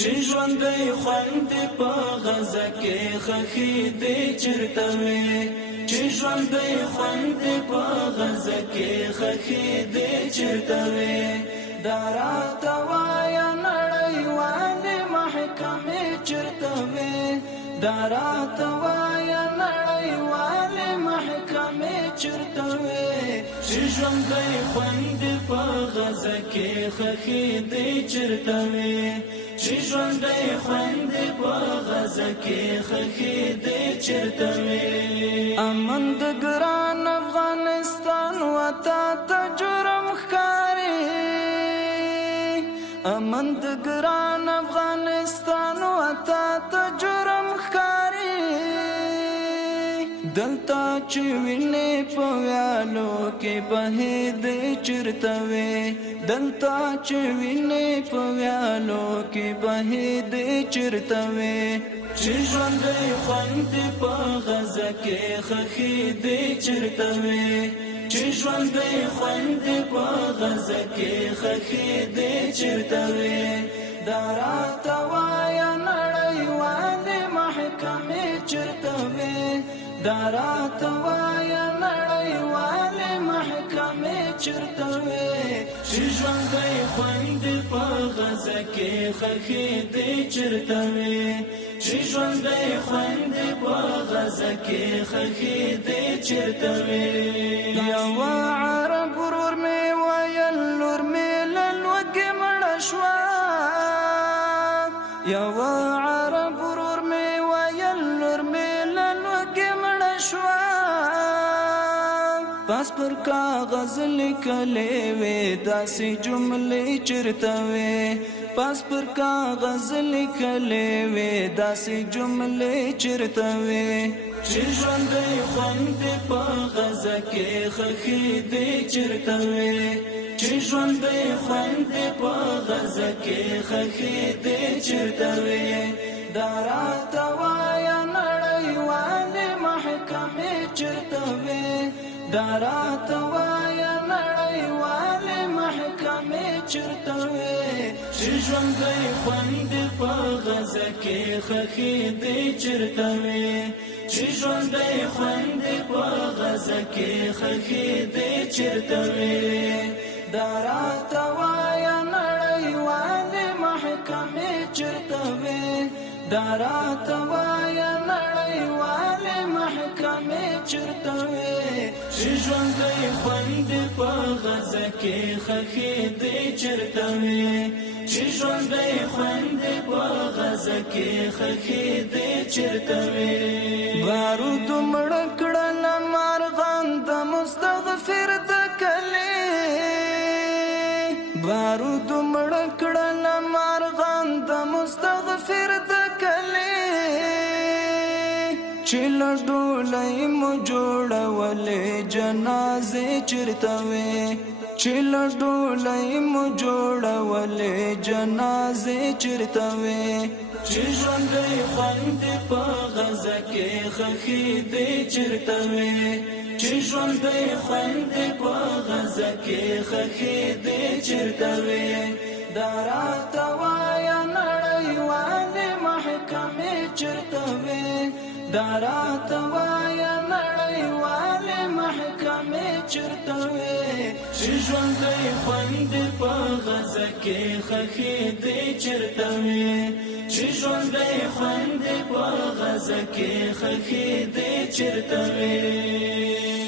چې ژوندۍ خوند په غزه کې خخې دې چرته وې چې ژوندۍ خوند په غزه کې خخې دې چرته وې دا راته وایه نړیوالې محکمې چرته وې دا راته وایه نړیوالې محکمې چرته وې چې ژوندۍ خوند په غزه کې خخې دې چرته وې چې ژوندۍ خوند په غزه کې خخې دې چرته وې امن د ګران افغانستان وطا ته جرم ښکاري امن د ګران افغانستان وطا ته جرم ښکاري دلته چې وینې په ویالو کې بهېدې چرته وې دلته چې وینې په ویالو کې بهېدې چرته وې چې ژوندۍ خوند په غزه کې خخې دې چرته وې چې ژوندۍ خوند په غزه کې خخې دې چرته وې دا راته وایه نړیوالې محکمې چرته وې دا راته وایه نړیوالې محکمې چرته وې چې ژوندۍ خوند په غزه کې خخې دې چرته وې چې ژوندۍ خوند په غزه کې خخې دې چرته وې یوه عرب ورور مې ویل لور مې له لوږې مړه شوه یوه عرب ورور مې ویل لور مې له لوږې مړه شوه پاس پر کاغذ لیکلې وې داسې جملې چرته وې پاس پر کاغذ لیکلې وې داسې جملې چرته وې چې ژوندۍ خوند په غزه کې خخې دې چرته وې چې ژوندۍ خوند په غزه کې خخې دې چرته وې دا راته وایه نړیوالې محکمې چرته وې دا راته وایه نړیوالې محکمې چرته وې چې ژوندۍ خوند په غزه کې خخې دې چرته وې چې ژوندۍ خوند په غزه کې خخې دې چرته وې دا راته وایه نړیوالې محکمې چرته وې دا راته وایه نړیوالې محکمې چرته وې چې ژوندۍ خوند په غزه کې خخې دې چرته وې چې ژوندۍ خوند په غزه کې خخې دې چرته وې بارود مړه کړل مارغان د مستغفر د کلي بارود مړه کړل مارغان د مستغفر د کلي چې له ډولۍ مو جوړولې جنازې چرته وې چې له ډولۍ مو جوړولې جنازې چرته وې چې ژوندۍ خوند په غزه کې خخې دې چرته وې چې ژوندۍ خوند په غزه کې خخې دې چرته وې دا راته وایه نړیوالې محکمې چرته وې دا راته وایه نړیوالې محکمې چرته وې چې ژوندۍ خوند په غزه کې خخې دې چرته وې چې ژوندۍ خوند په غزه کې خخې دې چرته وې